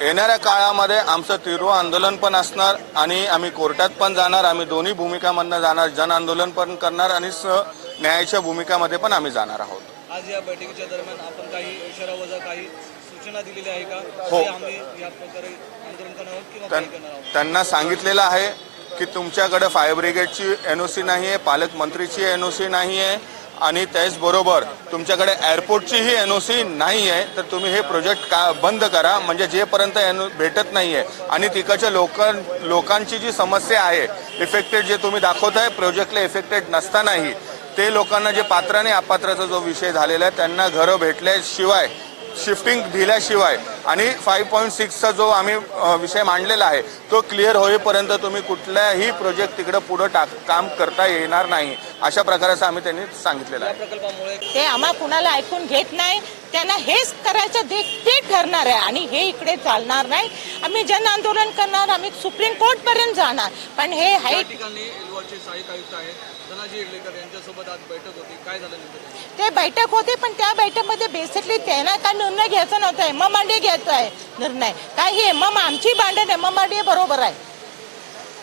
येणाऱ्या काळामध्ये आमचं तीव्र आंदोलन पण असणार आणि आम्ही कोर्टात पण जाणार आम्ही दोन्ही भूमिकामधनं जाणार जन आंदोलन पण करणार आणि स न्यायाच्या भूमिकामध्ये पण आम्ही जाणार आहोत. आज या बैठकीच्या दरम्यान आपण काही इशारा वजा काही सूचना दिलेल्या आहे का? हो. आम्ही या प्रकारे आंदोलन करणार आहोत किंवा त्यां- काय करणार आहोत? त्यांना सांगितलेलं आहे की तुमच्याकडे फायर ब्रिगेडची एन ओ सी नाही आहे पालकमंत्रीची एन ओ सी नाही आहे आणि त्याचबरोबर तुमच्याकडे एअरपोर्टचीही एन ओ सी नाही आहे तर तुम्ही हे प्रोजेक्ट का बंद करा. म्हणजे जेपर्यंत एन भेटत नाही आहे आणि तिकडच्या लोकां लोकांची जी समस्या आहे इफेक्टेड जे तुम्ही दाखवत आहे प्रोजेक्टला इफेक्टेड नसतानाही ते लोकांना जे पात्र आणि अपात्राचा जो विषय झालेला आहे त्यांना घरं भेटल्याशिवाय शिफ्टिंग दिल्याशिवाय आणि फाईव्ह पॉईंट सिक्सचा जो आम्ही विषय मांडलेला आहे तो क्लिअर होईपर्यंत तुम्ही कुठल्याही प्रोजेक्ट तिकडे पुढे टाक काम करता येणार नाही अशा प्रकाराचं आम्ही त्यांनी सांगितलेलं आहे. ते आम्हा कुणाला ऐकून घेत नाही त्यांना हेच करायचं ते ते ठरणार आहे आणि हे इकडे चालणार नाही. आम्ही जन आंदोलन करणार आम्ही सुप्रीम कोर्ट पर्यंत जाणार. पण हे हाईट ते बैठक होते पण त्या बैठकमध्ये बेसिकली त्यांना काय निर्णय घ्यायचा नव्हता. एम मांडे घ्यायचा आहे निर्णय काय ही? एम आमची भांडण एम मांडे बरोबर आहे.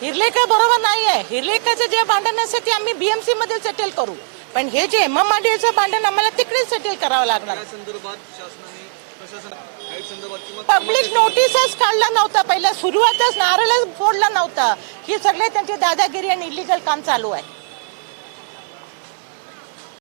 हिरलेकर बरोबर नाही आहे. हिरलेकरचं जे भांडण असेल ते आम्ही बीएमसी मध्ये सेटल करू. पण हे जे एम भांडण आम्हाला तिकडेच सेटल करावं लागणार. पब्लिक नोटीसच काढला नव्हता पहिला. सुरुवातच नारळच फोडला नव्हता. ही सगळे त्यांची दादागिरी आणि इलिगल काम चालू आहे.